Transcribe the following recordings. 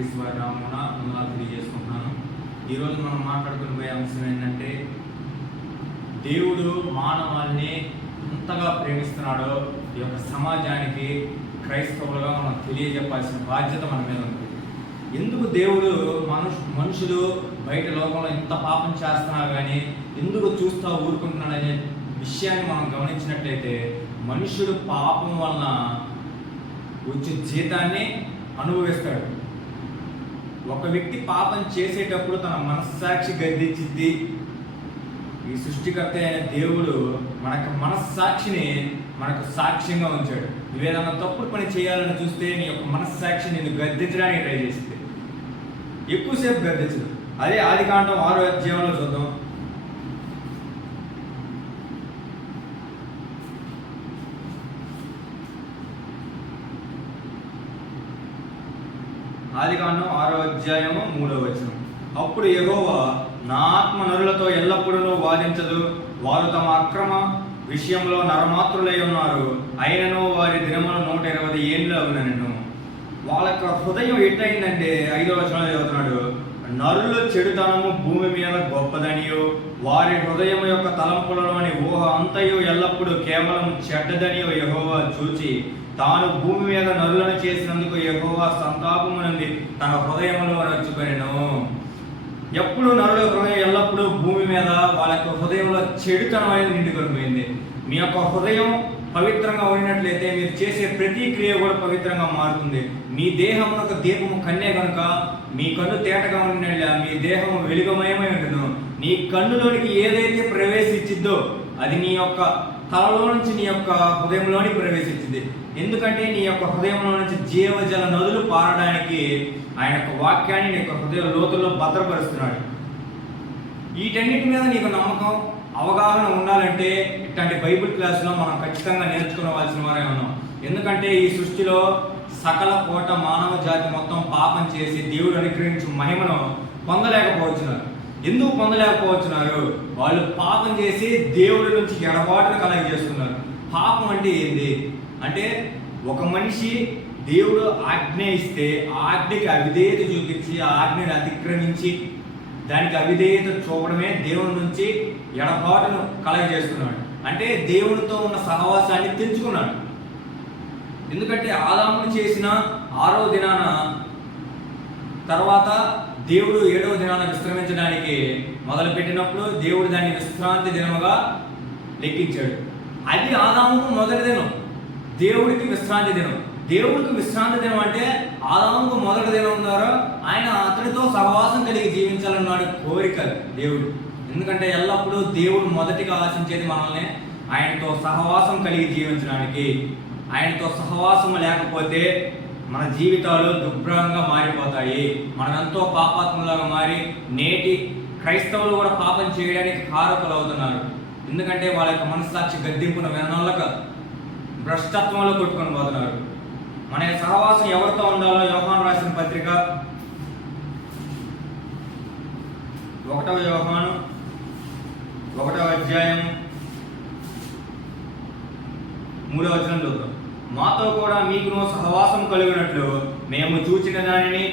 యేసుక్రీస్తు వారి నామమున వందనాలు తెలియజేసుకుంటున్నాను. ఈరోజు మనం మాట్లాడుకునే అంశం ఏంటంటే, దేవుడు మానవాల్ని ఎంతగా ప్రేమిస్తున్నాడో ఈ యొక్క సమాజానికి క్రైస్తవులుగా మనం తెలియజెప్పాల్సిన బాధ్యత మన మీద ఉంది. ఎందుకు దేవుడు మనుషులు బయట లోకంలో ఇంత పాపం చేస్తున్నారు కానీ ఎందుకు చూస్తూ ఊరుకుంటున్నాడనే విషయాన్ని మనం గమనించినట్లయితే, మనుషుడు పాపం వలన వచ్చే జీతాన్ని అనుభవిస్తాడు. ఒక వ్యక్తి పాపం చేసేటప్పుడు తన మనస్సాక్షి గద్దించిద్ది. ఈ సృష్టికర్త అయిన దేవుడు మనస్సాక్షిని మనకు సాక్ష్యంగా ఉంచాడు. నువ్వేదన్నా తప్పుడు పని చేయాలని చూస్తే నీ యొక్క మనస్సాక్షి నేను గద్దించడానికి ట్రై చేసింది, ఎక్కువసేపు గద్దించదు. అదే ఆదికాండం 6వ అధ్యాయంలో చూద్దాం. ఆదికాండం 6వ అధ్యాయము 3వ వచనం. అప్పుడు యెహోవా, నా ఆత్మ నరులతో ఎల్లప్పుడూ వాదించదు, వారు తమ అక్రమ విషయంలో నరమాత్రులై ఉన్నారు, అయినను వారి దినములు 120 ఏళ్ళు అవునను. వాళ్ళ యొక్క హృదయం ఎట్టయిందంటే 5వ వచనంలో చదువుతున్నాడు, నరుల చెడుతనము భూమి మీద గొప్పదనియో, వారి హృదయం యొక్క తలంపులలోని ఊహ అంతయు ఎల్లప్పుడూ కేవలం చెడ్డదనియో యెహోవా చూచి, తాను భూమి మీద నరులను చేసినందుకు యెహోవా సంతాపము నుండి తన హృదయంలో రచ్చుకొనెను. ఎప్పుడు నరుల హృదయం ఎల్లప్పుడూ భూమి మీద వాళ్ళ యొక్క హృదయంలో చెడుతనం అనేది నిండుకొని పోయింది. మీ యొక్క హృదయం పవిత్రంగా ఉండినట్లయితే మీరు చేసే ప్రతి క్రియ కూడా పవిత్రంగా మారుతుంది. మీ దేహం ఒక దీపము కన్నే కనుక మీ కన్ను తేటగా ఉండినట్ల మీ దేహము వెలుగుమయమై ఉండును. నీ కన్నులోనికి ఏదైతే ప్రవేశించిద్దో అది నీ యొక్క తలలో నుంచి నీ యొక్క హృదయంలోనికి ప్రవేశించింది. ఎందుకంటే నీ యొక్క హృదయంలో నుంచి జీవజల నదులు పారడానికి ఆయన యొక్క వాక్యాన్ని నీ యొక్క హృదయ లోతుల్లో భద్రపరుస్తున్నాడు. వీటన్నిటి మీద నీకు నమ్మకం, అవగాహన ఉండాలంటే ఇట్లాంటి బైబిల్ క్లాసులో మనం ఖచ్చితంగా నేర్చుకోవాల్సిన వారే ఉన్నాం. ఎందుకంటే ఈ సృష్టిలో సకల కోట మానవ జాతి మొత్తం పాపం చేసి దేవుడు అనుగ్రహించు మహిమను పొందలేకపోతున్నారు. ఎందుకు పొందలేకపోతున్నారు? వాళ్ళు పాపం చేసి దేవుడి నుంచి ఎడబాటును కలగజేస్తున్నారు. పాపం అంటే ఏంది అంటే, ఒక మనిషి దేవుడు ఆజ్ఞ ఇస్తే ఆ ఆజ్ఞకి అవిధేయత చూపించి ఆ ఆజ్ఞని అతిక్రమించి దానికి అవిధేయత చూపడమే దేవుడి నుంచి ఎడబాటును కలగజేస్తున్నాడు. అంటే దేవుడితో ఉన్న సహవాసాన్ని తెంచుకున్నాడు. ఎందుకంటే ఆదామును చేసిన 6వ దినాన తర్వాత దేవుడు 7వ దినాన విశ్రమించడానికి మొదలుపెట్టినప్పుడు దేవుడు దాన్ని విశ్రాంతి దినముగా లెక్కించాడు. అది ఆదాముకు మొదటి దినం, దేవుడికి విశ్రాంతి దినం. దేవుడికి విశ్రాంతి దినం అంటే ఆదాముకు మొదటి దినం ద్వారా ఆయన అతనితో సహవాసం కలిగి జీవించాలన్నాడు కోరిక దేవుడు. ఎందుకంటే ఎల్లప్పుడూ దేవుడు మొదటిగా ఆశించేది మనల్ని ఆయనతో సహవాసం కలిగి జీవించడానికి. ఆయనతో సహవాసం లేకపోతే మన జీవితాలు దుర్భరంగా మారిపోతాయి. మనం ఎంతో పాపాత్ములుగా మారి నేటి క్రైస్తవులు కూడా పాపం చేయడానికి కారకులు అవుతున్నారు. ఎందుకంటే వాళ్ళ యొక్క మనస్సాక్షి గద్దింపున వెనక భ్రష్టత్వంలో కొట్టుకొని పోతున్నారు. మన సహవాసం ఎవరితో ఉండాలో యోహాను రాసిన పత్రిక 1వ యోహాను 1వ అధ్యాయం 3వ వచనం చూద్దాం. మాతో కూడా మీకును సహవాసం కలిగినట్లు మేము చూచిన దానిని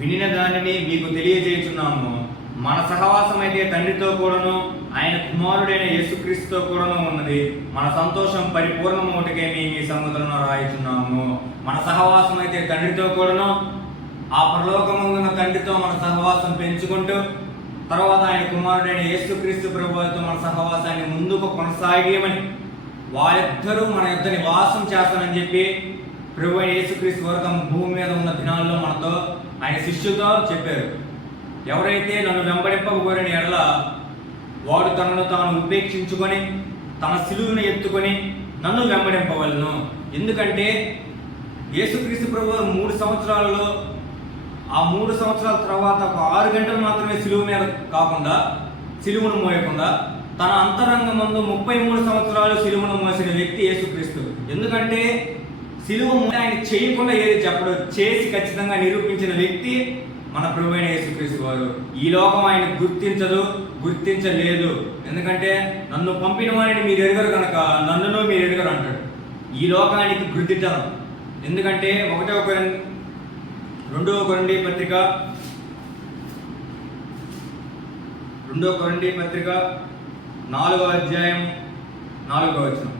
వినిన దానిని మీకు తెలియజేస్తున్నాము. మన సహవాసం అయితే తండ్రితో కూడాను ఆయన కుమారుడైన యేసుక్రీస్తుతో కూడాను ఉన్నది. మన సంతోషం పరిపూర్ణమవుటకే మేము ఈ సంగతులను రాయిచున్నాము. మన సహవాసం అయితే తండ్రితో కూడాను ఆ పరలోకమున్న తండ్రితో మన సహవాసం పెంచుకుంటూ తర్వాత ఆయన కుమారుడైన యేసుక్రీస్తు ప్రభువుతో మన సహవాసాన్ని ముందుకు కొనసాగేయమని, వాళ్ళిద్దరూ మన యొక్క నివాసం చేస్తానని చెప్పి ప్రభు అయిన యేసుక్రీస్తు వరకు భూమి మీద ఉన్న దినాల్లో మనతో ఆయన శిష్యులతో చెప్పారు. ఎవరైతే నన్ను వెంబడింపబోరని ఎడల వాడు తనను తాను ఉపేక్షించుకొని తన సిలువను ఎత్తుకొని నన్ను వెంబడింపవలను. ఎందుకంటే యేసుక్రీస్తు ప్రభు 3 సంవత్సరాలలో ఆ 3 సంవత్సరాల తర్వాత ఒక 6 గంటలు మాత్రమే సిలువ మీద కాకుండా సిలువను మోయకుండా తన అంతరంగమందు 33 సంవత్సరాలు సిలువను మోసిన వ్యక్తి యేసుక్రీస్తు. ఎందుకంటే సిలువ ఆయన చేయకుండా ఏది చెప్పడు, చేసి ఖచ్చితంగా నిరూపించిన వ్యక్తి మన ప్రభువైన యేసుక్రీస్తు వారు. ఈ లోకం ఆయన గుర్తించలేదు. ఎందుకంటే నన్ను పంపిన వారిని మీరు ఎరుగరు కనుక నన్నును మీరు ఎరుగరు అంటాడు. ఈ లోకానికి గుర్తించడం. ఎందుకంటే 1 రెండవ కొరింథీ పత్రిక 4వ అధ్యాయం 4వ వచనం.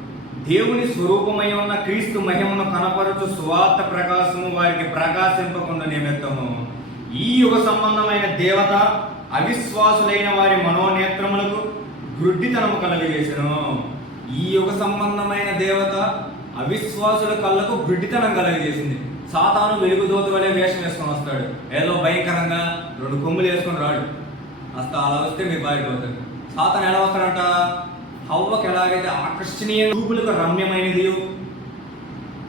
దేవుని స్వరూపమై ఉన్న క్రీస్తు మహిమను కనపరచు సువార్త ప్రకాశము వారికి ప్రకాశింపకుండా నిమిత్తము ఈ యుగ సంబంధమైన దేవత అవిశ్వాసులైన వారి మనోనేత్రములకు గ్రుడ్డితనము కలగజేసెను. ఈ యుగ సంబంధమైన దేవత అవిశ్వాసుల కళ్ళకు గ్రుడ్డితనం కలగజేసింది. సాతాను వెలుగుదోత వలె వేషం వేసుకొని వస్తాడు. ఏదో భయంకరంగా 2 కొమ్ములు వేసుకొని రాడు. అలా వస్తే మీరు పారిపోతారు. సాతాను ఎలా వస్తాడంట? హవ్వకు ఎలాగైతే ఆకర్షణీయ చూపులకు రమ్యమైనది,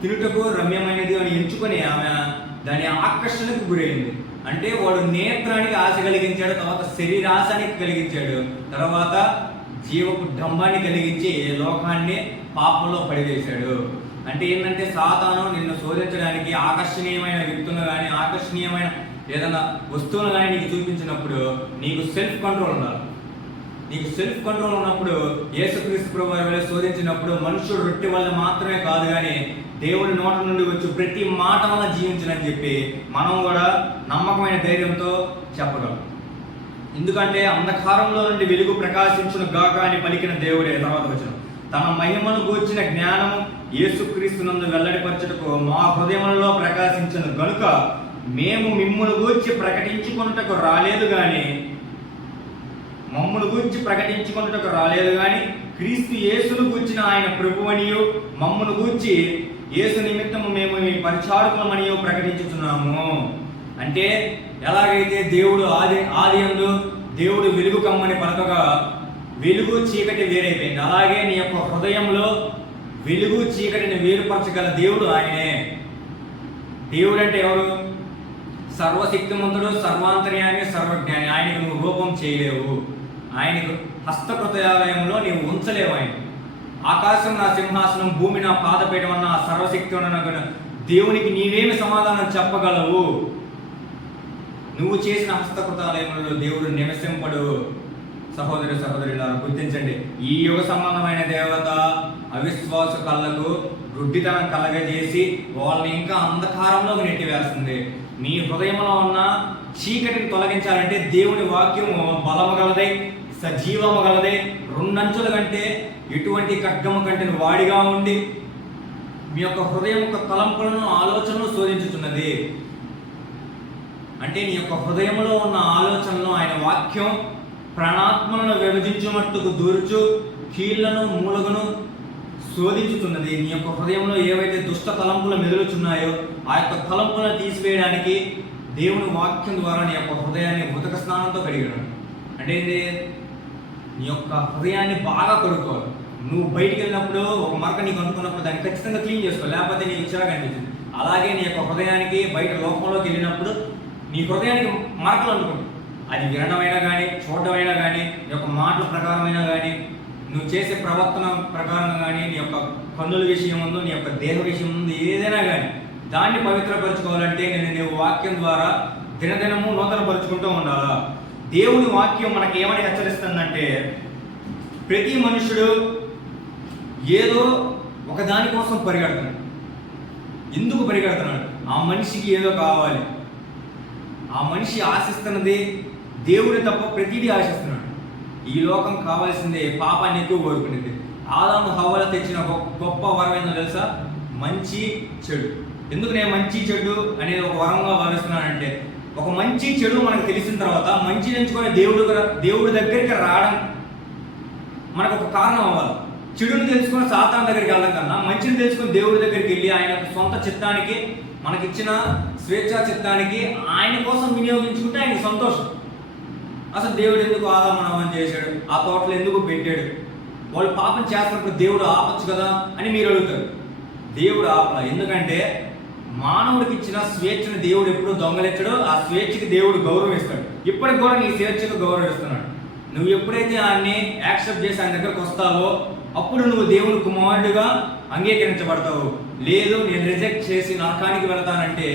తినుటకు రమ్యమైనది అని ఎంచుకొని ఆమె దాని ఆకర్షణకు గురైంది. అంటే వాడు నేత్రానికి ఆశ కలిగించాడు, తర్వాత శరీరాశానికి కలిగించాడు, తర్వాత జీవపు డంబాన్ని కలిగించి లోకాన్ని పాపంలో పడివేశాడు. అంటే ఏంటంటే సాతాను నిన్ను శోధించడానికి ఆకర్షణీయమైన వ్యక్తులను కానీ ఆకర్షణీయమైన ఏదైనా వస్తువులు కానీ నీకు చూపించినప్పుడు నీకు సెల్ఫ్ కంట్రోల్ ఉండాలి. నీకు సెల్ఫ్ కంట్రోల్ ఉన్నప్పుడు యేసుక్రీస్తు ప్రభువు వారు శోధించినప్పుడు మనుషుడు రొట్టె వల్ల మాత్రమే కాదు కానీ దేవుడి నోట నుండి వచ్చి ప్రతి మాట వల్ల జీవించనని చెప్పి మనం కూడా నమ్మకమైన ధైర్యంతో చెప్పగలం. ఎందుకంటే అంధకారంలో నుండి వెలుగు ప్రకాశించును గాక అని పలికిన దేవుడే తర్వాత వచనం. తన మహిమను గూర్చిన జ్ఞానము యేసుక్రీస్తునందు వెల్లడిపరచుటకు మా హృదయములలో ప్రకాశించను గనుక మేము మిమ్మును గూర్చి ప్రకటించుకొనుటకు రాలేదు కానీ క్రీస్తు యేసును గూర్చిన ఆయన ప్రభువనియు మమ్మును గూర్చి యేసు నిమిత్తము మేము మీ పరిచారకులమనియు ప్రకటించుచున్నాము. అంటే ఎలాగైతే దేవుడు ఆదియందు దేవుడు వెలుగు కమ్మని పలకగా వెలుగు చీకటి వేరైపోయింది, అలాగే నీ యొక్క హృదయంలో వెలుగు చీకటిని వేరుపరచగల దేవుడు ఆయనే. దేవుడు అంటే ఎవరు? సర్వశక్తిమంతుడు, సర్వాంతర్యామి, సర్వజ్ఞాని. ఆయనకు నువ్వు రూపం చేయలేవు, ఆయనకు హస్తకృతయాలయంలో నీవు ఉంచలేవు. ఆయన ఆకాశం నా సింహాసనం, భూమి నా పాదపీఠం అన్న ఆ సర్వశక్తి ఉన్న దేవునికి నీవేమి సమాధానం చెప్పగలవు? నువ్వు చేసిన హస్తకృతాలయంలో దేవుడు నివసింపడు. సహోదరి సహోదరులారా గుర్తించండి, ఈ యుగ సంబంధమైన దేవత అవిశ్వాస కళ్ళకు గుడ్డితనం కలగజేసి వాళ్ళని ఇంకా అంధకారంలోకి నెట్టివేస్తుంది. మీ హృదయంలో ఉన్న చీకటిని తొలగించాలంటే దేవుని వాక్యము బలము గలదై సజీవము గలదై 2 అంచుల కంటే ఎటువంటి ఖడ్గము కంటే వాడిగా ఉండి మీ యొక్క హృదయం యొక్క తలంపులను ఆలోచనలు శోధించుతున్నది. అంటే నీ యొక్క హృదయంలో ఉన్న ఆలోచనలు ఆయన వాక్యం ప్రాణాత్మలను విభజించుమట్టుకు దూర్చు కీళ్లను మూలగును శోధించుతున్నది. నీ యొక్క హృదయంలో ఏవైతే దుష్ట తలంపులు మెదులుచున్నాయో ఆ యొక్క తలంపులను తీసివేయడానికి దేవుని వాక్యం ద్వారా నీ యొక్క హృదయాన్ని ఉదక స్నానంతో కడిగాడు. అంటే నీ యొక్క హృదయాన్ని బాగా కడుక్కోవాలి. నువ్వు బయటికి వెళ్ళినప్పుడు ఒక మరక నీకు అనుకున్నప్పుడు దాన్ని ఖచ్చితంగా క్లీన్ చేసుకోవాలి, లేకపోతే నీకు చిరాకు అనిపిస్తుంది. అలాగే నీ యొక్క హృదయానికి బయట లోకంలోకి వెళ్ళినప్పుడు నీ హృదయానికి మరకలు అనుకుంటు, అది వినడమైనా కానీ చూడటమైనా కానీ నీ యొక్క మాటల ప్రకారమైనా కానీ నువ్వు చేసే ప్రవర్తన ప్రకారం కానీ నీ యొక్క కన్నుల విషయం ఉందో నీ యొక్క దేహ విషయం ఉంది, ఏదైనా కానీ దాన్ని పవిత్రపరచుకోవాలంటే నువ్వు వాక్యం ద్వారా దినదినము నూతనపరుచుకుంటూ ఉండాలా. దేవుని వాక్యం మనకి ఏమని హెచ్చరిస్తుందంటే ప్రతి మనుషుడు ఏదో ఒక దానికోసం పరిగెడుతున్నాడు. ఎందుకు పరిగెడుతున్నాడు? ఆ మనిషికి ఏదో కావాలి. ఆ మనిషి ఆశిస్తున్నది దేవుని తప్ప ప్రతిదీ ఆశిస్తున్నాడు. ఈ లోకం కావాల్సిందే పాపాన్ని ఎక్కువ కోరుకునేది. ఆదాము హవ్వల తెచ్చిన గొప్ప వరం ఏందో తెలుసా? మంచి చెడు. ఎందుకు నేను మంచి చెడు అనేది ఒక వరంగా భావిస్తున్నానంటే ఒక మంచి చెడు మనకు తెలిసిన తర్వాత మంచి ఎంచుకొని దేవుడి దగ్గరికి రావడం మనకు ఒక కారణం అవ్వాలి. చెడుని తెలుసుకొని సాతాను దగ్గరికి వెళ్ళడం కన్నా మంచిని తెలుసుకొని దేవుడి దగ్గరికి వెళ్ళి ఆయన సొంత చిత్తానికి మనకిచ్చిన స్వేచ్ఛా చిత్తానికి ఆయన కోసం వినియోగించుకుంటే ఆయనకి సంతోషం. అసలు దేవుడు ఎందుకు ఆదామని చేశాడు? ఆ తోటలు ఎందుకు పెట్టాడు? వాళ్ళు పాపం చేస్తున్నప్పుడు దేవుడు ఆపచ్చు కదా అని మీరు అడుగుతారు. దేవుడు ఆపల. ఎందుకంటే మానవుడికి ఇచ్చిన స్వేచ్ఛను దేవుడు ఎప్పుడు దొంగలించడో ఆ స్వేచ్ఛకి దేవుడు గౌరవం ఇస్తాడు. ఇప్పటికి కూడా నీ స్వేచ్ఛకు గౌరవం ఇస్తున్నాడు. నువ్వు ఎప్పుడైతే ఆయన్ని యాక్సెప్ట్ చేసి ఆయన దగ్గరకు వస్తావో అప్పుడు నువ్వు దేవుని కుమారుడిగా అంగీకరించబడతావు. లేదు నేను రిజెక్ట్ చేసి నరకానికి వెళతానంటే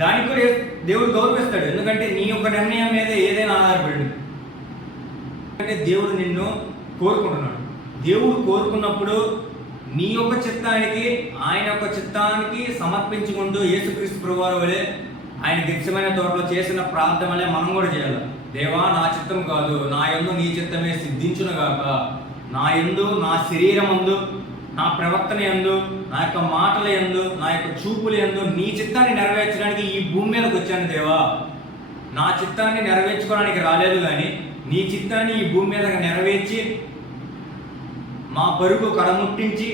దానికి కూడా దేవుడు గౌరవిస్తాడు. ఎందుకంటే నీ యొక్క నిర్ణయం మీద ఏదైనా ఆధారపడి. అంటే దేవుడు నిన్ను కోరుకుంటున్నాడు. దేవుడు కోరుకున్నప్పుడు నీ యొక్క చిత్తానికి ఆయన యొక్క చిత్తానికి సమర్పించుకుంటూ యేసుక్రీస్తు ప్రభువారి వలె ఆయన గెత్సెమనే తోటలో చేసిన ప్రార్థన వల్లే మనం కూడా చేయాలి. దేవా, నా చిత్తం కాదు, నా యందు నీ చిత్తమే సిద్ధించును గాక. నా యందు, నా శరీరం యందు, నా ప్రవర్తన యందు, నా యొక్క మాటల యందు, నా యొక్క చూపుల యందు నీ చిత్తాన్ని నెరవేర్చడానికి ఈ భూమి మీదకి వచ్చాను దేవా. నా చిత్తాన్ని నెరవేర్చుకోవడానికి రాలేదు, కానీ నీ చిత్తాన్ని ఈ భూమి మీద నెరవేర్చి మా పరుగు కడముట్టించి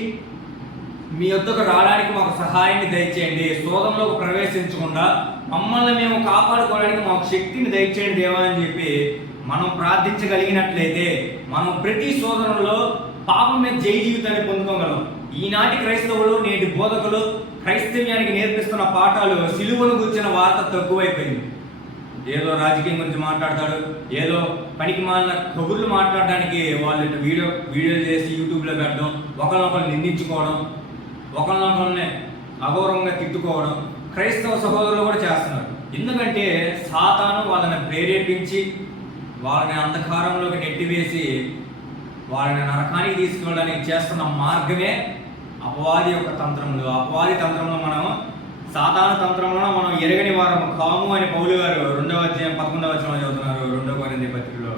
మీ వద్దకు రావడానికి మాకు సహాయాన్ని దయచేయండి. శోధంలోకి ప్రవేశించకుండా మమ్మల్ని మేము కాపాడుకోవడానికి మాకు శక్తిని దయచేయండి దేవా అని చెప్పి మనం ప్రార్థించగలిగినట్లయితే మనం ప్రతి శోధనలో పాపం మీద జయ జీవితాన్ని పొందుకోగలం. ఈనాటి క్రైస్తవులు, నేటి బోధకులు క్రైస్తవ్యానికి నేర్పిస్తున్న పాఠాలు సిలువను గురించిన వార్త తక్కువైపోయింది. ఏదో రాజకీయం గురించి మాట్లాడతాడు, ఏదో పనికి మాలిన కబుర్లు మాట్లాడడానికి వాళ్ళు వీడియోలు చేసి యూట్యూబ్లో పెట్టడం, ఒకరినొకరు నిందించుకోవడం, ఒకరినొకరిని అగౌరవంగా తిట్టుకోవడం క్రైస్తవ సహోదరులు కూడా చేస్తున్నారు. ఎందుకంటే సాతాను వాళ్ళని ప్రేరేపించి వాళ్ళని అంధకారంలోకి నెట్టివేసి వాళ్ళని నరకానికి తీసుకెళ్ళడానికి చేస్తున్న మార్గమే అపవాది యొక్క తంత్రములు. అపవాది తంత్రంలో మనం, సాతాను తంత్రంలో మనం ఎరగని వారము కాము అని పౌలు గారు 2వ అధ్యాయం 11వ వచనంలో చదువుతున్నారు 2 కొరింథీ పత్రికలో.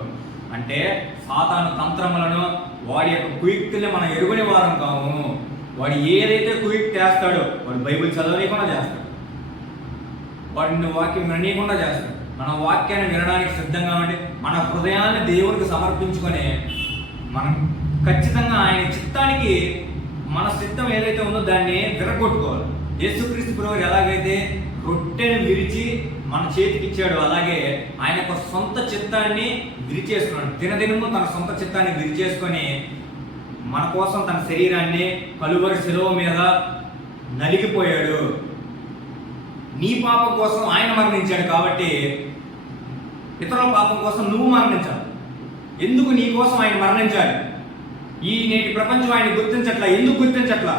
అంటే సాతాను తంత్రములను, వాడి యొక్క కుయుక్తుల్ని మనం ఎరుగని వారం కాము. వాడు ఏదైతే కుయుక్తి చేస్తాడో, వాడు బైబిల్ చదవనీయకుండా చేస్తాడు, వాడిని వాక్యం విననీయకుండా చేస్తాడు. మన వాక్యాన్ని వినడానికి సిద్ధంగా ఉండి మన హృదయాన్ని దేవునికి సమర్పించుకొని మనం ఖచ్చితంగా ఆయన చిత్తానికి, మన చిత్తం ఏదైతే ఉందో దాన్ని విరగొట్టుకోవాలి. యేసుక్రీస్తు ప్రభువు ఎలాగైతే రొట్టెను విరిచి మన చేతికి ఇచ్చాడు, అలాగే ఆయన యొక్క సొంత చిత్తాన్ని విరిచేసుకున్నాడు. దినదినము తన సొంత చిత్తాన్ని విరిచేసుకొని మన కోసం తన శరీరాన్ని కలువరి శిలువ మీద నలిగిపోయాడు. నీ పాపం కోసం ఆయన మరణించాడు, కాబట్టి ఇతరుల పాపం కోసం నువ్వు మరణించాలి. ఎందుకు నీ కోసం ఆయన మరణించాలి? ఈ నేటి ప్రపంచం ఆయన గుర్తించట్లా. ఎందుకు గుర్తించట్లా?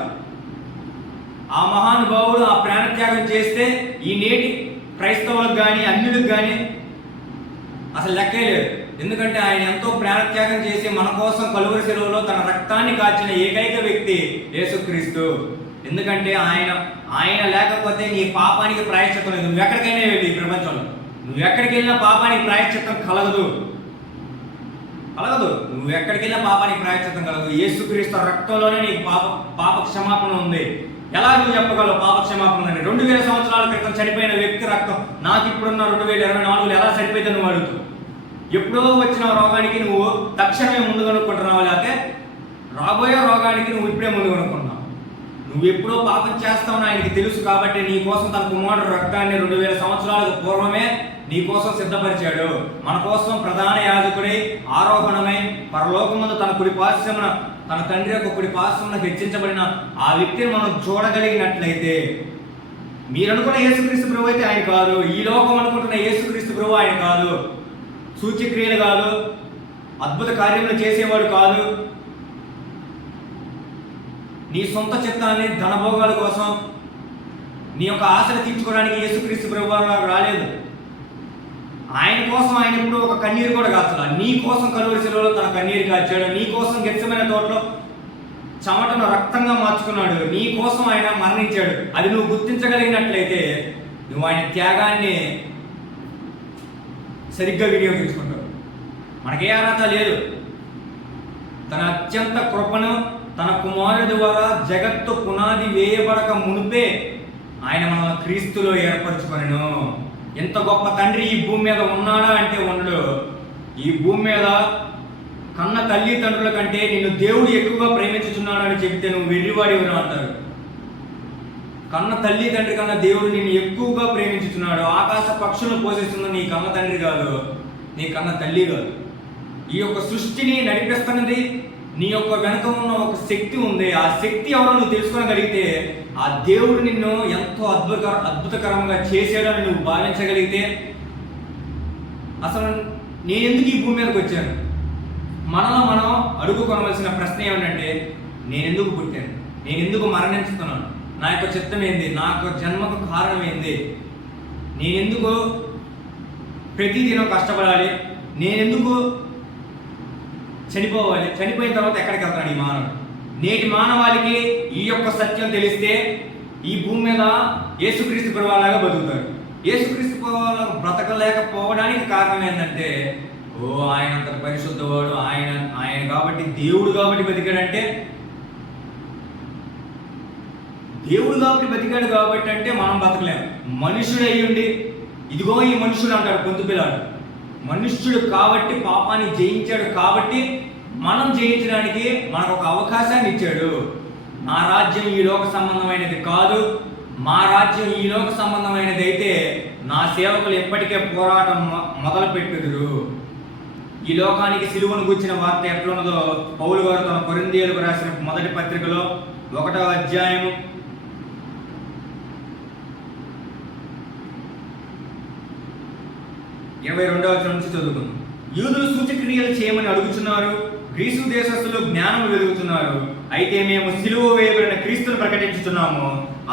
ఆ మహానుభావుడు ఆ ప్రాణత్యాగం చేస్తే ఈ నేటి క్రైస్తవులకు కానీ అన్యులకు కానీ అసలు లెక్కే లేదు. ఎందుకంటే ఆయన ఎంతో ప్రాణత్యాగం చేసి మన కోసం కలువరి శిలువలో తన రక్తాన్ని కాచిన ఏకైక వ్యక్తి యేసుక్రీస్తు. ఎందుకంటే ఆయన లేకపోతే నీ పాపానికి ప్రాయశ్చిత్తం లేదు. నువ్వు ఎక్కడికైనా వెళ్ళి ఈ ప్రపంచంలో నువ్వు ఎక్కడికి వెళ్ళినా పాపానికి ప్రాయశ్చిత్తం కలగదు. నువ్వు ఎక్కడికి వెళ్ళినా పాపానికి ప్రాయశ్చిత్తం కలగదు. యేసుక్రీస్తు రక్తంలోనే నీకు పాప క్షమాపణ ఉంది. ఎలా నువ్వు చెప్పగలవు పాప క్షమాపణ ఉందని? 2000 సంవత్సరాల క్రితం చనిపోయిన వ్యక్తి రక్తం నాకు ఇప్పుడున్న 2024 ఎలా సరిపోయింది నువ్వు అడుగుతావు? ఎప్పుడో వచ్చిన రోగానికి నువ్వు తక్షణమే ముందు కనుక్కుంటున్నావు, లేకపోతే రాబోయే రోగానికి నువ్వు ఇప్పుడే ముందు కనుక్కుంటున్నావు. నువ్వు ఎప్పుడో పాపం చేస్తావని ఆయనకి తెలుసు, కాబట్టి నీ కోసం తన కుమారుడు రక్తాన్ని 2000 సంవత్సరాలకు పూర్వమే నీ కోసం సిద్ధపరిచాడు. మన కోసం ప్రధాన యాజకుడై ఆరోహణమై పరలోకముందు తన కుడి పార్శ్వమున, తన తండ్రి యొక్క కుడి పార్శ్వమున హెచ్చించబడిన ఆ వ్యక్తిని మనం చూడగలిగినట్లయితే, మీరు అనుకున్న యేసుక్రీస్తు ప్రభు అయితే ఆయన కాదు. ఈ లోకం అనుకుంటున్న యేసుక్రీస్తు ప్రభు ఆయన కాదు. సూచ్యక్రియలు కాదు, అద్భుత కార్యములు చేసేవాడు కాదు. నీ సొంత చిత్తాన్ని, ధనభోగాల కోసం, నీ యొక్క ఆశలు తీర్చుకోవడానికి యేసుక్రీస్తు ప్రభువు రాలేదు. ఆయన కోసం ఆయన ఎప్పుడు ఒక కన్నీరు కూడా కాచాల. నీ కోసం కలువరి శిలువలో తన కన్నీరు కాచాడు. నీ కోసం గెత్సెమనే తోటలో చెమటను రక్తంగా మార్చుకున్నాడు. నీ కోసం ఆయన మరణించాడు. అది నువ్వు గుర్తించగలిగినట్లయితే నువ్వు ఆయన త్యాగాన్ని సరిగ్గా వినియోగించుకుంటావు. మనకే అర్హత లేదు. తన అత్యంత కృపను తన కుమారుడి ద్వారా జగత్తు పునాది వేయబడక మునిపే ఆయన మన క్రీస్తులో ఏర్పరచుకొనెను. ఎంత గొప్ప తండ్రి ఈ భూమి మీద ఉన్నాడా అంటే ఉండడు. ఈ భూమి మీద కన్న తల్లిదండ్రుల కంటే నిన్ను దేవుడు ఎక్కువగా ప్రేమించుచున్నాడు అని చెబితే నువ్వు వెర్రివాడివని అంటారు. కన్న తల్లి తండ్రి కన్నా దేవుడు నిన్ను ఎక్కువగా ప్రేమించుచున్నాడు. ఆకాశ పక్షులను పోషిస్తున్న నీ కన్న తండ్రి కాదు, నీ కన్న తల్లి కాదు. ఈ యొక్క సృష్టిని నడిపిస్తున్నది నీ యొక్క వెనుక ఉన్న ఒక శక్తి ఉంది. ఆ శక్తి ఎవరో నువ్వు తెలుసుకోగలిగితే, ఆ దేవుడు నిన్ను ఎంతో అద్భుతకరంగా చేసాడని నువ్వు భావించగలిగితే, అసలు నేను ఎందుకు ఈ భూమి మీదకి వచ్చాను? మనలో మనం అడుగుకొనవలసిన ప్రశ్న ఏమిటంటే, నేను ఎందుకు పుట్టాను? నేను ఎందుకు మరణించుతున్నాను? నా యొక్క చిత్తం ఏంది? నా యొక్క జన్మకు కారణం ఏంది? నేనెందుకు ప్రతిదినం కష్టపడాలి? నేనెందుకు చనిపోవాలి? చనిపోయిన తర్వాత ఎక్కడికి వెళ్తాడు ఈ మానవుడు? నేటి మానవాళికి ఈ యొక్క సత్యం తెలిస్తే ఈ భూమి మీద యేసుక్రీస్తు ప్రభువులాగా బతుకుతాడు. యేసుక్రీస్తు బ్రతకలేకపోవడానికి కారణం ఏంటంటే, ఆయన అంత పరిశుద్ధవాడు, ఆయన కాబట్టి, దేవుడు కాబట్టి బతికాడంటే, దేవుడు కాబట్టి బతికాడు కాబట్టి అంటే మనం బతకలేము. మనుషుడు అయ్యుండి, ఇదిగో ఈ మనుషుడు అంటాడు పొందుపిల్లాడు, మనుష్యుడు కాబట్టి పాపాన్ని జయించాడు కాబట్టి మనం జయించడానికి మనకు ఒక అవకాశాన్ని ఇచ్చాడు. నా రాజ్యం ఈ లోక సంబంధమైనది కాదు, మా రాజ్యం ఈ లోక సంబంధమైనది అయితే నా సేవకులు ఎప్పటికే పోరాటం మొదలు పెట్టుదురు. ఈ లోకానికి సిలువను గుర్చిన వార్త ఎట్లున్నదో పౌలు గారు తన కొరింథీయులకు రాసిన మొదటి పత్రికలో 1వ అధ్యాయము 22వ వచనం నుంచి చదువుకుందాం. యూదులు సూచక్రియలు చేయమని అడుగుతున్నారు, గ్రీసు దేశస్థులు జ్ఞానం వెలుగుతున్నారు. అయితే మేము సిలువ వేయబడిన క్రీస్తును ప్రకటించుతున్నాము.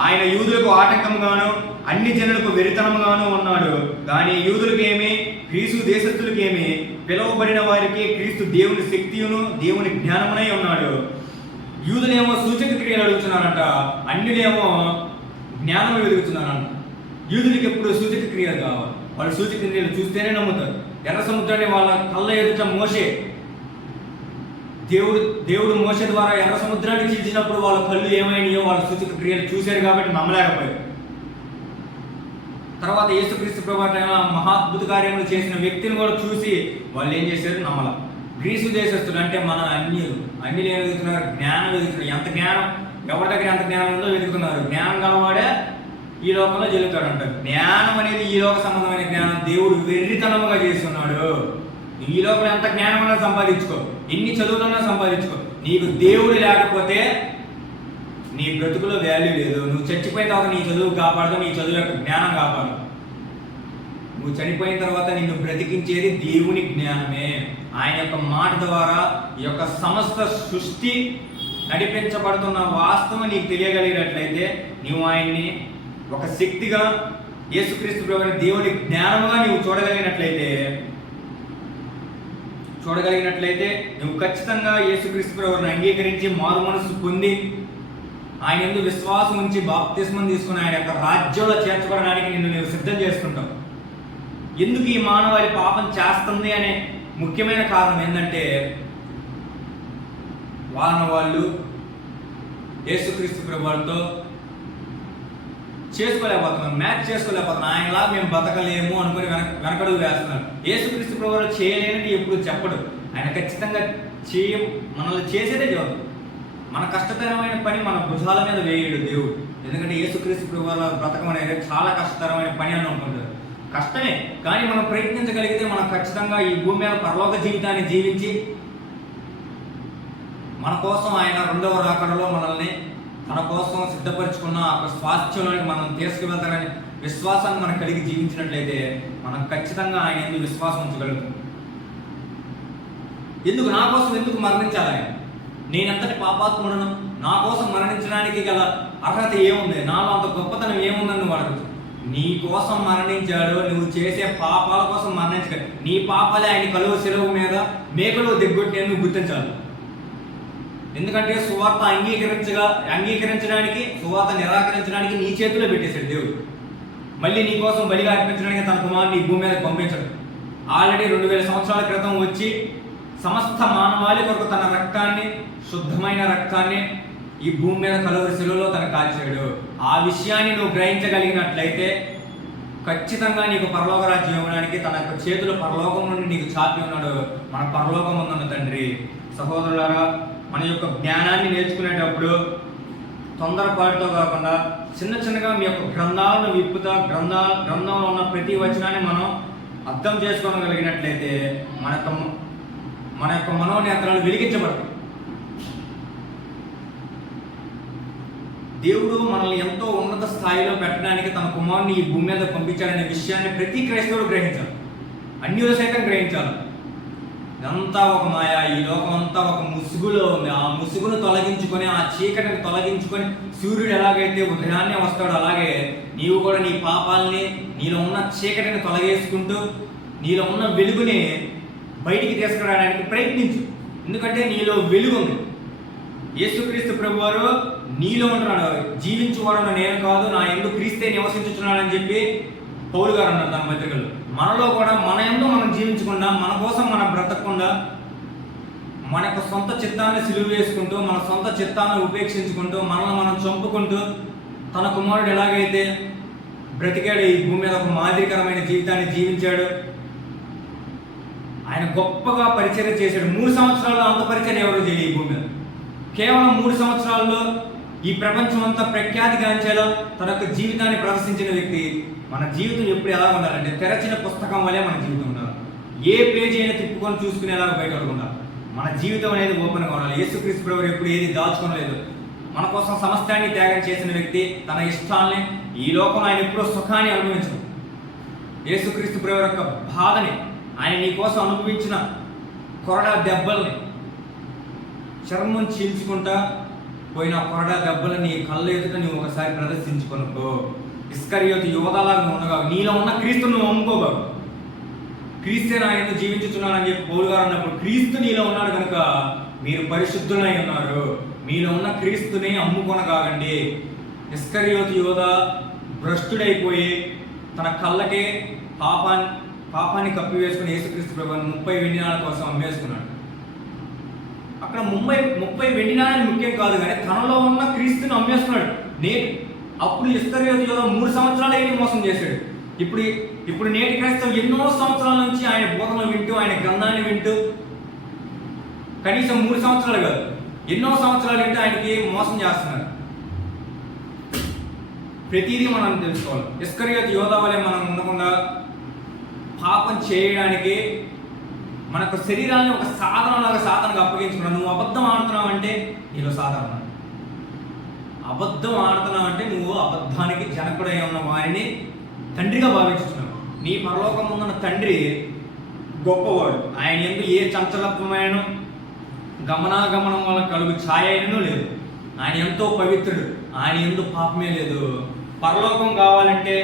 ఆయన యూదులకు ఆటంకంగాను అన్ని జనులకు వెరితనంగాను ఉన్నాడు. కానీ యూదులకేమి, గ్రీసు దేశస్థులకేమి, పిలువబడిన వారికి క్రీస్తు దేవుని శక్తియును దేవుని జ్ఞానమునై ఉన్నాడు. యూదులేమో సూచక క్రియలు అడుగుతున్నారంట, అన్యులేమో జ్ఞానం వెలుగుతున్నారంట. యూదులకి ఎప్పుడు సూచక క్రియలు కావాలి, వాళ్ళు సూచక క్రియలు చూస్తేనే నమ్ముతారు. ఎర్ర సముద్రాన్ని వాళ్ళ కళ్ళ ఎదుట మోసే దేవుడు మోసే ద్వారా ఎర్ర సముద్రాన్ని చీల్చినప్పుడు వాళ్ళ కళ్ళు ఏమైనాయో వాళ్ళ సూచక క్రియలు చూశారు కాబట్టి నమ్మలేకపోయారు. తర్వాత యేసుక్రీస్తు ప్రభువైన మహాద్భుత కార్యములు చేసిన వ్యక్తిని కూడా చూసి వాళ్ళు ఏం చేశారు, నమ్మల. గ్రీసు దేశస్తులు అంటే మన అన్యులు ఏం వెతుకుతున్నారు, జ్ఞానం వెతుకుతున్నారు. ఎంత జ్ఞానం, ఎవరి దగ్గర ఎంత జ్ఞానం ఉందో వెతుకుతున్నారు. జ్ఞానం గలవాడే ఈ లోకంలో జరుగుతాడంట. జ్ఞానం అనేది ఈ లోక సంబంధమైన జ్ఞానం దేవుడు వెర్రితనముగా చేస్తున్నాడు. ఈ లోపల ఎంత జ్ఞానమన్నా సంపాదించుకో, ఎన్ని చదువులన్నా సంపాదించుకో, నీకు దేవుడు లేకపోతే నీ బ్రతుకులో వాల్యూ లేదు. నువ్వు చచ్చిపోయిన తర్వాత నీ చదువు కాపాడదు, నీ చదువు యొక్క జ్ఞానం కాపాడు. నువ్వు చనిపోయిన తర్వాత నిన్ను బ్రతికించేది దేవుని జ్ఞానమే. ఆయన యొక్క మాట ద్వారా ఈ యొక్క సమస్త సృష్టి నడిపించబడుతున్న వాస్తవం నీకు తెలియగలిగినట్లయితే, నువ్వు ఆయన్ని ఒక శక్తిగా, యేసుక్రీస్తు ప్రభువుని దేవుని జ్ఞానముగా నీవు చూడగలిగినట్లయితే నువ్వు ఖచ్చితంగా యేసుక్రీస్తు ప్రభువుని అంగీకరించి మారు మనసు పొంది ఆయన యందు విశ్వాసం ఉంచి బాప్తిస్మం తీసుకుని ఆయన యొక్క రాజ్యంలో చేర్చబడడానికి నువ్వు సిద్ధం చేసుకుంటావు. ఎందుకు ఈ మానవాళి పాపం చేస్తుంది అనే ముఖ్యమైన కారణం ఏంటంటే, వాళ్ళు యేసుక్రీస్తు ప్రభువుతో చేసుకోలేకపోతున్నాం, మ్యాచ్ చేసుకోలేకపోతున్నాం. ఆయనలా మేము బతకలేము అనుకుని వెనకడుగు వేస్తున్నారు. యేసుక్రీస్తు ప్రభువు చేయలేనిది ఎప్పుడు చెప్పడు. ఆయన ఖచ్చితంగా మనల్ని చేసేదే చదువు. మన కష్టతరమైన పని మన భుజాల మీద వేయడు దేవుడు. ఎందుకంటే యేసుక్రీస్తు ప్రభువు బ్రతకం అనేది చాలా కష్టతరమైన పని అని అనుకుంటారు. కష్టమే, కానీ మనం ప్రయత్నించగలిగితే మనం ఖచ్చితంగా ఈ భూమి మీద పరలోక జీవితాన్ని జీవించి మన కోసం ఆయన 2వ రాకడలో మనల్ని తన కోసం సిద్ధపరచుకున్న ఆ స్వాస్థ్యంలోకి మనం తీసుకువెళ్తారని విశ్వాసాన్ని మనం కలిగి జీవించినట్లయితే మనం ఖచ్చితంగా ఆయన ఎందుకు విశ్వాసం ఉంచగలుగుతాం. నా కోసం ఎందుకు మరణించాలి ఆయన? నేనెంతటి పాపాత్ముడను, నా కోసం మరణించడానికి గల అర్హత ఏముంది, నాలో అంత గొప్పతనం ఏముందని నువ్వు అడగచ్చు. నీ కోసం మరణించాడు, నువ్వు చేసే పాపాల కోసం మరణించగలవు. నీ పాపాలే ఆయన కలువ శిలువ మీద మేకలో దిగ్గొట్టి నువ్వు గుర్తించాలి. ఎందుకంటే సువార్త అంగీకరించడానికి, సువార్త నిరాకరించడానికి నీ చేతిలో పెట్టేశాడు దేవుడు. మళ్ళీ నీ కోసం బలిగా అర్పించడానికి తన కుమారుని ఈ భూమి మీద పంపించడు. ఆల్రెడీ 2000 సంవత్సరాల క్రితం వచ్చి సమస్త మానవాళి కొరకు తన రక్తాన్ని, శుద్ధమైన రక్తాన్ని ఈ భూమి మీద కలువరి శిలువలో తను కాల్చాడు. ఆ విషయాన్ని నువ్వు గ్రహించగలిగినట్లయితే ఖచ్చితంగా నీకు పరలోక రాజ్యం ఇవ్వడానికి తన యొక్క చేతులు పరలోకం నుండి నీకు చాపి ఉన్నాడు మన పరలోకం ఉందన్న తండ్రి. సహోదరులారా, మన యొక్క జ్ఞానాన్ని నేర్చుకునేటప్పుడు తొందరపాటుతో కాకుండా చిన్నగా మీ యొక్క గ్రంథాలను విప్పుతా, గ్రంథంలో ఉన్న ప్రతి వచనాన్ని మనం అర్థం చేసుకోగలిగినట్లయితే మన యొక్క మనోనేత్రాలు వెలిగించబడతాయి. దేవుడు మనల్ని ఎంతో ఉన్నత స్థాయిలో పెట్టడానికి తన కుమారుని ఈ భూమి మీద పంపించాడనే విషయాన్ని ప్రతి క్రైస్తవుడు గ్రహించాలి, అన్యులు సైతం గ్రహించాలి. ఇదంతా ఒక మాయ, ఈ లోకం అంతా ఒక ముసుగులో ఉంది. ఆ ముసుగును తొలగించుకొని, ఆ చీకటిని తొలగించుకొని సూర్యుడు ఎలాగైతే ఉదయాన్నే వస్తాడో అలాగే నీవు కూడా నీ పాపాలని, నీలో ఉన్న చీకటిని తొలగేసుకుంటూ నీలో ఉన్న వెలుగుని బయటికి తీసుకురావడానికి ప్రయత్నించు. ఎందుకంటే నీలో వెలుగు ఉంది. యేసుక్రీస్తు ప్రభువారు నీలో ఉంటున్నాడు. జీవించువాడు నేను కాదు, నా యందు క్రీస్తే నివసించుచున్నాడని చెప్పి పౌలు గారు అన్నారు తన పత్రికలు. మనలో కూడా మన యందు మనం జీవించకుండా, మన కోసం మనం బ్రతకకుండా, మన యొక్క సొంత చిత్తాన్ని సిలువ వేసుకుంటూ, మన సొంత చిత్తాన్ని ఉపేక్షించుకుంటూ, మనల్ని మనం చంపుకుంటూ, తన కుమారుడు ఎలాగైతే బ్రతికాడు, ఈ భూమి మీద ఒక మాదిరికరమైన జీవితాన్ని జీవించాడు, ఆయన గొప్పగా పరిచర్య చేశాడు. 3 సంవత్సరాల్లో అంత పరిచర్య ఎవరు చేయలేదు ఈ భూమి మీద. కేవలం 3 సంవత్సరాల్లో ఈ ప్రపంచం అంతా ప్రఖ్యాతిగాంచేలా తన యొక్క జీవితాన్ని ప్రదర్శించిన వ్యక్తి. మన జీవితం ఎప్పుడు ఎలా ఉండాలంటే తెరచిన పుస్తకం వల్లే మన జీవితం ఉండాలి. ఏ పేజీ అయినా తిప్పుకొని చూసుకునేలాగా బయట ఉండాలి. మన జీవితం అనేది ఓపెన్గా ఉండాలి. యేసుక్రీస్తు ప్రభువు ఎప్పుడు ఏది దాచుకోలేదు. మన కోసం సమస్తాన్ని త్యాగం చేసిన వ్యక్తి. తన ఇష్టాల్ని, ఈ లోకంలో ఆయన ఎప్పుడూ సుఖాన్ని అనుభవించడు. యేసుక్రీస్తు ప్రభువు యొక్క బాధని, ఆయన నీ కోసం అనుభవించిన కొరడా దెబ్బల్ని, చర్మం చీల్చుకుంటా పోయిన కొరడా దెబ్బలు నీ కళ్ళ ఎదుట నువ్వు ఒకసారి ప్రదర్శించుకొనుకో. ఇస్కరియోతు యువతలాగా ఉండగా నీలో ఉన్న క్రీస్తును నువ్వు అమ్ముకోబాకు. క్రీస్తే నా ఎందుకు జీవించుతున్నానని చెప్పి పౌలు గారు అన్నప్పుడు, క్రీస్తు నీలో ఉన్నాడు కనుక మీరు పరిశుద్ధులై ఉన్నారు. మీలో ఉన్న క్రీస్తుని అమ్ముకొనగాకండి. ఇస్కరియోతు యోధ భ్రష్టుడైపోయి తన కళ్ళకే పాపాన్ని కప్పివేసుకుని యేసుక్రీస్తు ప్రభువుని 30 వెండి నాణాల కోసం అమ్మేసుకున్నాడు. అక్కడ 30 వెండి నాణాలు ముఖ్యం కాదు, కానీ తనలో ఉన్న క్రీస్తుని అమ్మేసుకున్నాడు. అప్పుడు ఇస్కరియోతు యోధ 3 సంవత్సరాలు ఏంటి మోసం చేశాడు. ఇప్పుడు నేటి క్రైస్తవం ఎన్నో సంవత్సరాల నుంచి ఆయన బోధనలు వింటూ, ఆయన గ్రంథాన్ని వింటూ, కనీసం 3 సంవత్సరాలు కాదు, ఎన్నో సంవత్సరాలు వింటూ ఆయనకి మోసం చేస్తున్నారు. ప్రతిదీ మనం తెలుసుకోవాలి. ఇస్కరియోతు యోధ వలె మనం ఉండకుండా పాపం చేయడానికి మనకు శరీరాన్ని ఒక సాధనగా అప్పగించుకున్నావు. నువ్వు అబద్ధం ఆడుతున్నావు అంటే నీలో సాధన. అబద్ధం ఆడుతున్నావు అంటే నువ్వు అబద్ధానికి జనకుడై ఉన్న వారిని తండ్రిగా భావించుతున్నావు. నీ పరలోకం ముందున్న తండ్రి గొప్పవాడు. ఆయన యందు ఏ చంచలత్వమైన గమనాగమనం వల్ల కలుగు ఛాయ అయినను లేదు. ఆయన ఎంతో పవిత్రుడు. ఆయన యందు పాపమే లేదు. పరలోకం కావాలంటే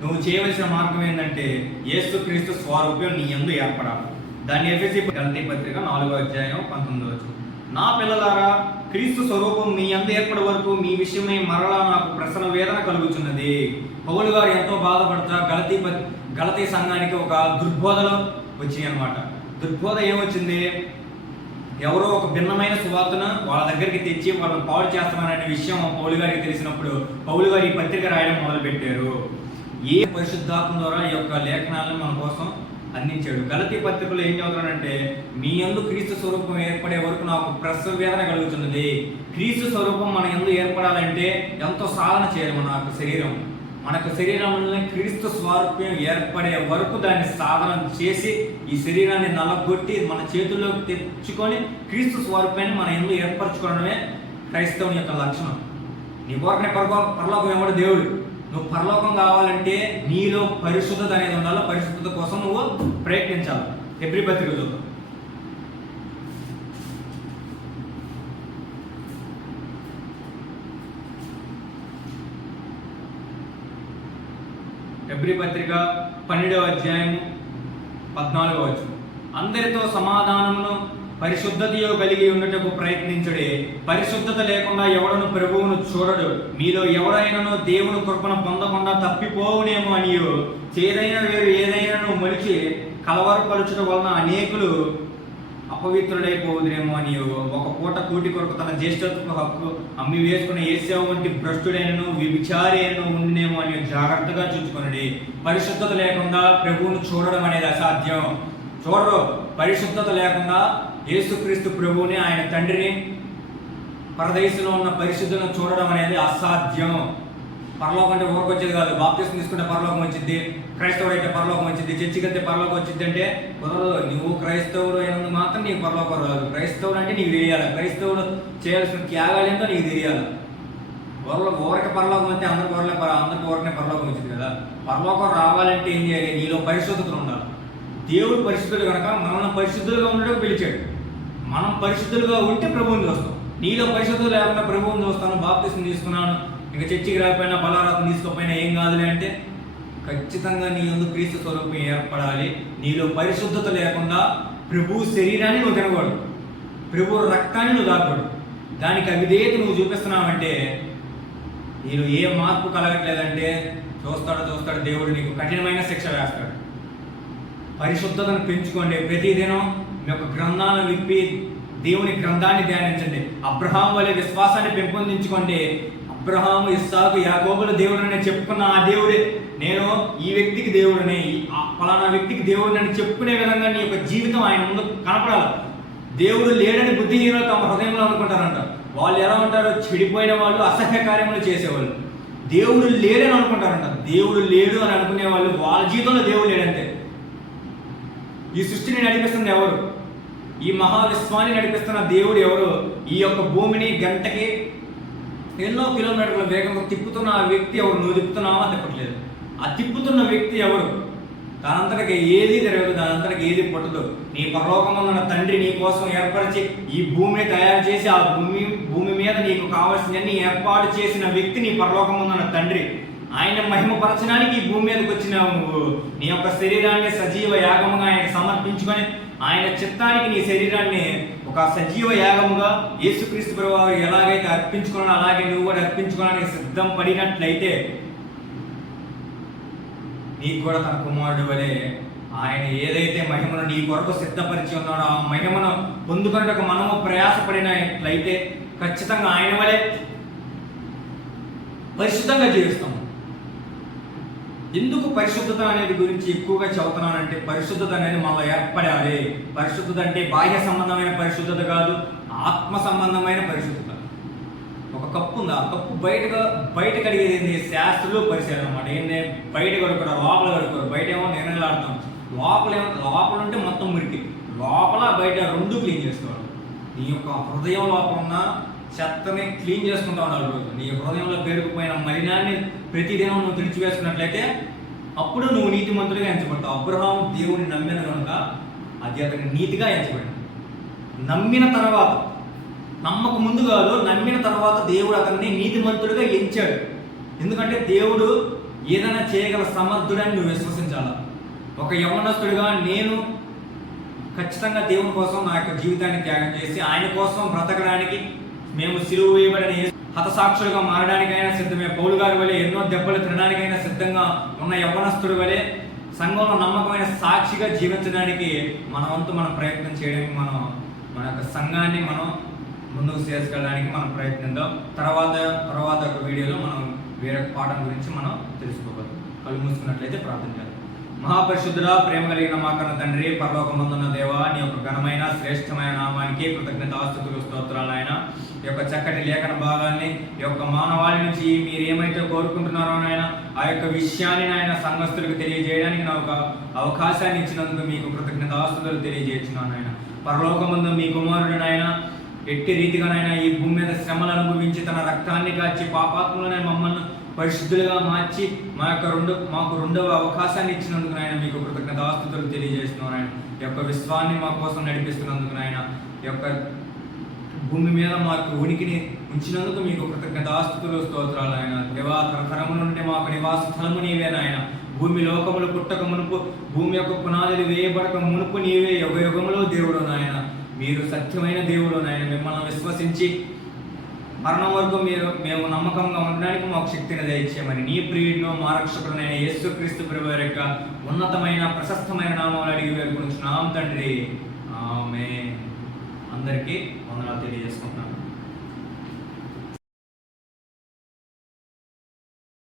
నువ్వు చేయవలసిన మార్గం ఏంటంటే యేసుక్రీస్తు స్వరూపం నీ యందు ఏర్పడాలి. దాన్ని ఎఫెసీ గలతీ పత్రిక 4వ అధ్యాయం 19వ వచనం. నా పిల్లలారా, క్రీస్తు స్వరూపం మీ యందు ఏర్పడే వరకు మీ విషయమై మరలా నాకు ప్రసన్న వేదన కలుగుతున్నది. పౌలు గారు ఎంతో బాధపడతా గలతీ సంఘానికి ఒక దుర్బోధలో వచ్చింది అనమాట. దుర్బోధ ఏమొచ్చింది? ఎవరో ఒక భిన్నమైన సువార్తను వాళ్ళ దగ్గరికి తెచ్చి వాళ్ళని పాడు చేస్తామనే విషయం పౌలు గారికి తెలిసినప్పుడు పౌలు గారు ఈ పత్రిక రాయడం మొదలుపెట్టారు. ఏ పరిశుద్ధాత్మ ద్వారా ఈ యొక్క లేఖనాలను మన కోసం అందించాడు. గలతీ పత్రికలో ఏం చదువుతాడంటే, మీ యందు క్రీస్తు స్వరూపం ఏర్పడే వరకు నాకు ప్రసవ వేదన కలుగుతున్నది. క్రీస్తు స్వరూపం మన యందు ఏర్పడాలంటే ఎంతో సాధన చేయాలి. మనకు శరీరంలో క్రీస్తు స్వరూపం ఏర్పడే వరకు దాన్ని సాధన చేసి ఈ శరీరాన్ని నలగొట్టి మన చేతుల్లోకి తెచ్చుకొని క్రీస్తు స్వరూపాన్ని మన యందు ఏర్పరచుకోవడమే క్రైస్తవుని యొక్క లక్షణం. నీ కోరకనే పరలోకం ఎవడు దేవుడు. నువ్వు పరలోకం కావాలంటే నీలో పరిశుద్ధత అనేది ఉండాలి. పరిశుద్ధత కోసం నువ్వు ప్రయత్నించాలి. హెబ్రీ పత్రిక చూద్దాం. హెబ్రీ పత్రిక 12వ అధ్యాయం 14వ వచనం. అందరితో సమాధానమును పరిశుద్ధతయో కలిగి ఉండటకు ప్రయత్నించుడే. పరిశుద్ధత లేకుండా ఎవడను ప్రభువును చూడడు. మీలో ఎవడైనానో దేవుని కృపను పొందకుండా తప్పిపోవునేమో అనియో చేదైన వేరు ఏదైనాను మొలిచి కలవరపరచుట వలన అనేకులు అపవిత్రుడైపోవుదేమో అనియో ఒక పూట కూటి కొరకు తన జ్యేష్ఠత్వ హక్కు అమ్మి వేసుకున్న ఏసేవ వంటి భ్రష్టుడైనను వ్యభిచారి అయినను ఉండినేమో అని జాగ్రత్తగా చూసుకొనుడి. పరిశుద్ధత లేకుండా ప్రభువును చూడడం అనేది అసాధ్యం. చూడరు. పరిశుద్ధత లేకుండా యేసుక్రీస్తు ప్రభువుని, ఆయన తండ్రిని, పరదేశంలో ఉన్న పరిశుద్ధులను చూడడం అనేది అసాధ్యం. పరలోకం అంటే ఊరికొచ్చేది కాదు. బాప్తిసం తీసుకుంటే పరలోకం వచ్చింది, క్రైస్తవుడు అయితే పరలోకం వచ్చింది, చర్చికి వెళ్తే పరలోకం వచ్చింది అంటే కుదరదు. నువ్వు క్రైస్తవుడు అయినందుకు మాత్రం నీకు పరలోకం రాదు. క్రైస్తవుడు అంటే నీకు తెలియాలి. క్రైస్తవుడు చేయాల్సిన త్యాగాలు ఏంటో నీకు తెలియాలి. ఊరకే పరలోకం అంటే అందరికి ఊరకనే పరలోకం వచ్చింది కదా. పరలోకం రావాలంటే ఏం చేయాలి? నీలో పరిశుద్ధతలు ఉండాలి. దేవుడు పరిశుద్ధుడు కనుక మనల్ని పరిశుద్ధులుగా ఉండడం పిలిచాడు. మనం పరిశుద్ధులుగా ఉంటే ప్రభువుని చూస్తాం. నీలో పరిశుద్ధులు లేకుండా ప్రభువుని చూస్తాను, బాప్తిసం తీసుకున్నాను, ఇంకా చర్చికి రాకపోయినా బలారాధన తీసుకోకపోయినా ఏం కాదులే అంటే ఖచ్చితంగా నీ యందు క్రీస్తు స్వరూపం ఏర్పడాలి. నీలో పరిశుద్ధత లేకుండా ప్రభు శరీరాన్ని నువ్వు తినకూడదు, ప్రభు రక్తాన్ని నువ్వు తాగకూడదు. దానికి అవిధేయత నువ్వు చూపిస్తున్నావంటే నీలో ఏ మార్పు కలగట్లేదంటే చూస్తాడు దేవుడు నీకు కఠినమైన శిక్ష వేస్తాడు. పరిశుద్ధతను పెంచుకోండి. ప్రతిదినం మీ యొక్క గ్రంథాలను విప్పి దేవుని గ్రంథాన్ని ధ్యానించండి. అబ్రహాం వలె విశ్వాసాన్ని పెంపొందించుకోండి. అబ్రహాము, ఇస్సాకు, యాకోబుల దేవుడని చెప్పుకున్న ఆ దేవుడే నేను ఈ వ్యక్తికి దేవుడని, ఫలానా వ్యక్తికి దేవుడిని చెప్పుకునే విధంగా నీ యొక్క జీవితం ఆయన ముందు కనపడాలి. దేవుడు లేడని బుద్ధిహీనులు తమ హృదయంలో అనుకుంటారంట. వాళ్ళు ఎలా ఉంటారో చెడిపోయిన వాళ్ళు, అసహ్య కార్యములు చేసేవాళ్ళు. దేవుడు లేడని అనుకుంటారంట. దేవుడు లేడు అని అనుకునే వాళ్ళు వాళ్ళ జీవితంలో దేవుడు లేడంతే. ఈ సృష్టిని నడిపిస్తుంది ఎవరు? ఈ మహావిశ్వాన్ని నడిపిస్తున్న దేవుడు ఎవరు? ఈ యొక్క భూమిని గంటకి ఎన్నో కిలోమీటర్ల వేగంగా తిప్పుతున్న ఆ వ్యక్తి ఎవరు? నువ్వు తిప్పుతున్నావా? తిప్పట్లేదు. ఆ తిప్పుతున్న వ్యక్తి ఎవరు? దానంతటికి ఏది తిరగదు, దానంతటికి ఏది పుట్టదు. నీ పరలోకమున్న తండ్రి నీ కోసం ఏర్పరిచి ఈ భూమిని తయారు చేసి ఆ భూమి మీద నీకు కావాల్సినవన్నీ ఏర్పాటు చేసిన వ్యక్తి నీ పరలోకమున్న తండ్రి. ఆయన మహిమపరచడానికి ఈ భూమి మీదకి వచ్చినావు నువ్వు. నీ యొక్క శరీరాన్ని సజీవ యాగముగా ఆయనకు సమర్పించుకొని ఆయన చిత్తానికి నీ శరీరాన్ని ఒక సజీవ యాగముగా యేసుక్రీస్తు ప్రభువు ఎలాగైతే అర్పించుకున్నాడో అలాగే నువ్వు కూడా అర్పించుకోవడానికి సిద్ధం పడినట్లయితే నీకు కూడా తన కుమారుడు వలె ఆయన ఏదైతే మహిమను నీ కొరకు సిద్ధపరిచి ఉన్నాడో ఆ మహిమను పొందుకున్నట్టు మనము ప్రయాసపడినట్లయితే ఖచ్చితంగా ఆయన వలె పరిశుద్ధంగా జీవిస్తాము. ఎందుకు పరిశుద్ధత అనేది గురించి ఎక్కువగా చదువుతున్నానంటే, పరిశుద్ధత అనేది మనలో ఏర్పడాలి. పరిశుద్ధత అంటే బాహ్య సంబంధమైన పరిశుద్ధత కాదు, ఆత్మ సంబంధమైన పరిశుద్ధత. ఒక కప్పు ఉంది, ఆ కప్పు బయట కడిగేది ఏంది? శాస్త్రులు పరిశీలన అనమాట. ఏంటి? బయట కడుక్కోరు, లోపల కడుక్కోరు. బయట ఏమో నిర్ణయాలాడతాం, లోపల ఉంటే మొత్తం మురికి, లోపల బయట రెండు క్లీన్ చేసుకోవాలి. నీ యొక్క హృదయం లోపల ఉన్న చెత్తని క్లీన్ చేసుకుంటా ఉండాలి రోజు. నీ హృదయంలో పేరుకుపోయిన మలినాన్ని ప్రతిదినం నువ్వు తుడిచివేసుకున్నట్లయితే అప్పుడు నువ్వు నీతిమంతుడిగా ఎంచబడతావు. అబ్రహాము దేవుని నమ్మిన కనుక అది అతనికి నీతిగా ఎంచబడింది. నమ్మిన తర్వాత, నమ్మక ముందు కాదు, నమ్మిన తర్వాత దేవుడు అతన్ని నీతిమంతుడిగా ఎంచాడు. ఎందుకంటే దేవుడు ఏదైనా చేయగల సమర్థుడని నువ్వు విశ్వసించాలి. ఒక యవ్వనస్తుడిగా నేను ఖచ్చితంగా దేవుని కోసం నా యొక్క జీవితాన్ని త్యాగం చేసి ఆయన కోసం బ్రతకడానికి, మేము సిలువ వేయబడిన హతసాక్షులుగా మారడానికైనా సిద్ధమే. పౌలు గారి వలె ఎన్నో దెబ్బలు తినడానికైనా సిద్ధంగా ఉన్న యవ్వనస్తుడి వలె సంఘంలో నమ్మకమైన సాక్షిగా జీవించడానికి మన వంతు మనం ప్రయత్నం చేయడానికి, మన యొక్క సంఘాన్ని మనం ముందుకు తీసుకెళ్ళడానికి మనం ప్రయత్నిద్దాం. తర్వాత ఒక వీడియోలో మనం వేరే పాఠం గురించి మనం తెలుసుకోవాలి. కళ్ళు మూసుకున్నట్లయితే ప్రార్థన చేద్దాం. మహాపరిశుద్ధుడా, ప్రేమ కలిగిన మా కన్న తండ్రి, పరలోకమందున్న దేవా, నీ యొక్క ఘనమైన శ్రేష్టమైన నామానికి కృతజ్ఞతాస్తుతులు, స్తోత్రాలు. ఆయన ఈ యొక్క చక్కటి లేఖన భాగాన్ని ఈ యొక్క మానవాళి నుంచి మీరు ఏమైతే కోరుకుంటున్నారో నాయన, ఆ యొక్క విషయాన్ని నాయన సంఘస్థులకు తెలియజేయడానికి నా ఒక అవకాశాన్ని ఇచ్చినందుకు మీకు కృతజ్ఞతాస్తుతులు తెలియజేస్తున్నాను. ఆయన పరలోకమందు మీ కుమారుడు నాయన ఎట్టి రీతిగానైనా ఈ భూమి మీద శ్రమలు అనుభవించి తన రక్తాన్ని కాచి పాపాత్ములనే మమ్మల్ని పరిశుద్ధులుగా మార్చి మాకు రెండవ అవకాశాన్ని ఇచ్చినందుకు నాయన మీకు కృతజ్ఞతాస్తుతులు తెలియజేస్తున్నాను. ఆయన ఈ యొక్క విశ్వాన్ని మా కోసం నడిపిస్తున్నందుకు నాయన, ఈ యొక్క భూమి మీద మాకు ఉనికిని ఉంచినందుకు మీకు కృతజ్ఞతాస్తుతులు, స్తోత్రాలు. ఆయన దేవా, తరతరముల నుండి మాకు నివాస స్థలము నీవే నాయన. భూమి లోకములు పుట్టక మునుపు, భూమి యొక్క పునాదులు వేయబడక మునుపు నీవే యుగయుగములో దేవుడు నాయన. మీరు సత్యమైన దేవుడు నాయన. మిమ్మల్ని విశ్వసించి మరణం వరకు మేము నమ్మకంగా ఉండడానికి మాకు శక్తిని దయచేయమని నీ ప్రియుడిలో మా రక్షకుడునైన యేసుక్రీస్తు ప్రభువు యొక్క ఉన్నతమైన ప్రశస్తమైన నామములు అడిగి వేడుకొనుచున్నాం తండ్రి. ఆమేన్. అందరికీ వందనాలు తెలియజేసుకుంటున్నాను.